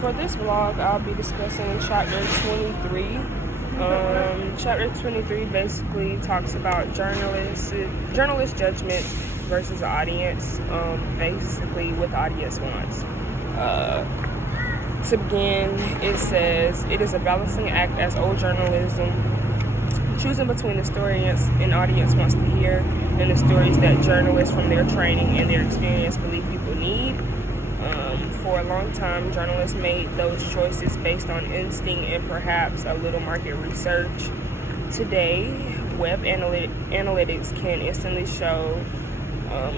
For this vlog, I'll be discussing chapter 23. Chapter 23 basically talks about journalist judgments versus audience, basically what the audience wants. To begin, it says, it is a balancing act as old journalism, choosing between the story an audience wants to hear and the stories that journalists from their training and their experience believe people need. For a long time, journalists made those choices based on instinct and perhaps a little market research. Today, web analytics can instantly show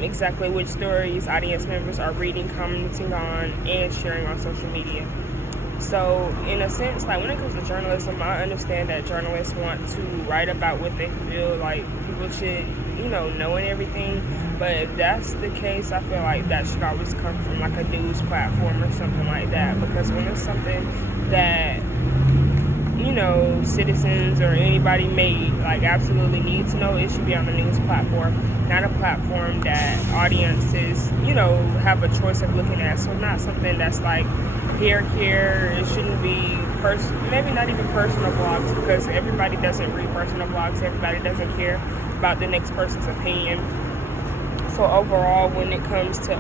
exactly which stories audience members are reading, commenting on, and sharing on social media. So, in a sense, like when it comes to journalism, I understand that journalists want to write about what they feel like people should, know and everything. But if that's the case, I feel like that should always come from like a news platform or something like that. Because when it's something that, citizens or anybody may like absolutely need to know, it should be on the news platform, not a platform that audiences, have a choice of looking at. So not something that's like here. It shouldn't be maybe not even personal blogs, because everybody doesn't read personal blogs. Everybody doesn't care about the next person's opinion. So overall, when it comes to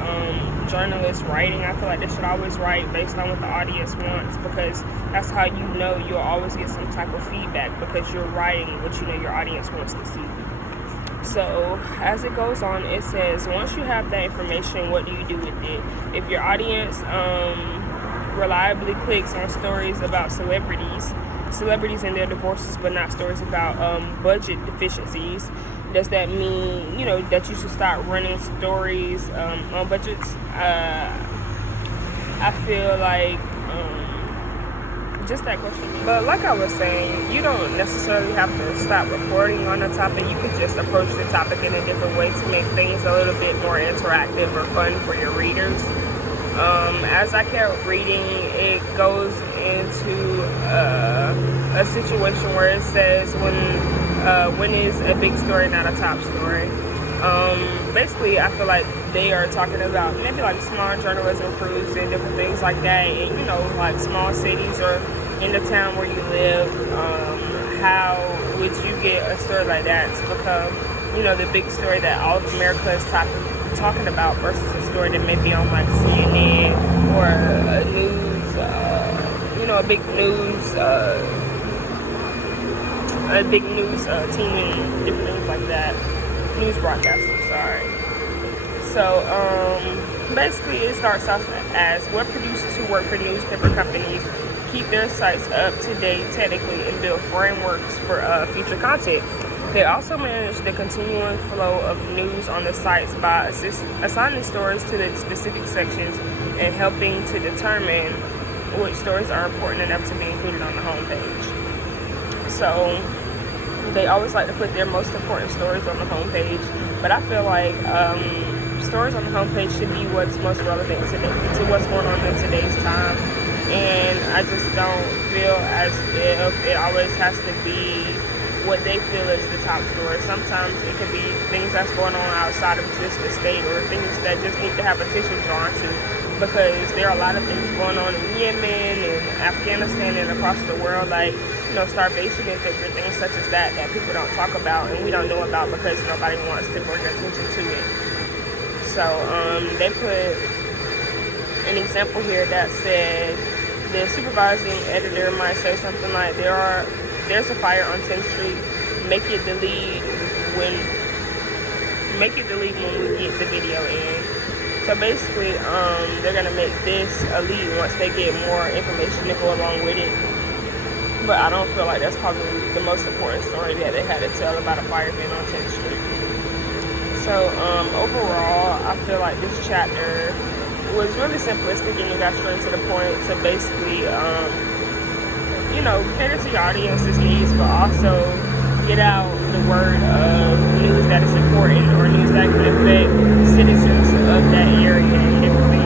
journalists writing, I feel like they should always write based on what the audience wants, because that's how you'll always get some type of feedback, because you're writing what your audience wants to see. So as it goes on, it says, once you have that information, what do you do with it? If your audience reliably clicks on stories about celebrities and their divorces, but not stories about budget deficiencies, does that mean that you should start running stories on budgets? I feel like just that question. But like I was saying, you don't necessarily have to stop reporting on a topic. You could just approach the topic in a different way to make things a little bit more interactive or fun for your readers. As I kept reading, it goes into a situation where it says when is a big story not a top story. Basically, I feel like they are talking about maybe like small journalism crews and different things like that, and like small cities or in the town where you live. How would you get a story like that to become the big story that all of America is talking about, versus a story that may be on like CNN or a news, a big news team and different things like that, news broadcasting, sorry. So basically it starts off as web producers who work for newspaper companies keep their sites up to date technically and build frameworks for future content. They also manage the continuing flow of news on the sites by assigning stories to the specific sections and helping to determine which stories are important enough to be included on the homepage. So they always like to put their most important stories on the homepage, but I feel like stories on the homepage should be what's most relevant to what's going on in today's time. And I just don't feel as if it always has to be what they feel is the top story. Sometimes it could be things that's going on outside of just the state, or things that just need to have attention drawn to, because there are a lot of things going on in Yemen and Afghanistan and across the world, like starvation and different things such as that people don't talk about and we don't know about because nobody wants to bring attention to it. So they put an example here that said the supervising editor might say something like, there's a fire on 10th Street. Make it delete when we get the video in. So basically, they're gonna make this a lead once they get more information to go along with it. But I don't feel like that's probably the most important story that they had to tell about a fire being on 10th Street. So overall, I feel like this chapter was really simplistic and it got straight to the point to basically cater to your audience's needs, but also get out the word of news that is important or news that can affect citizens of that area and different things.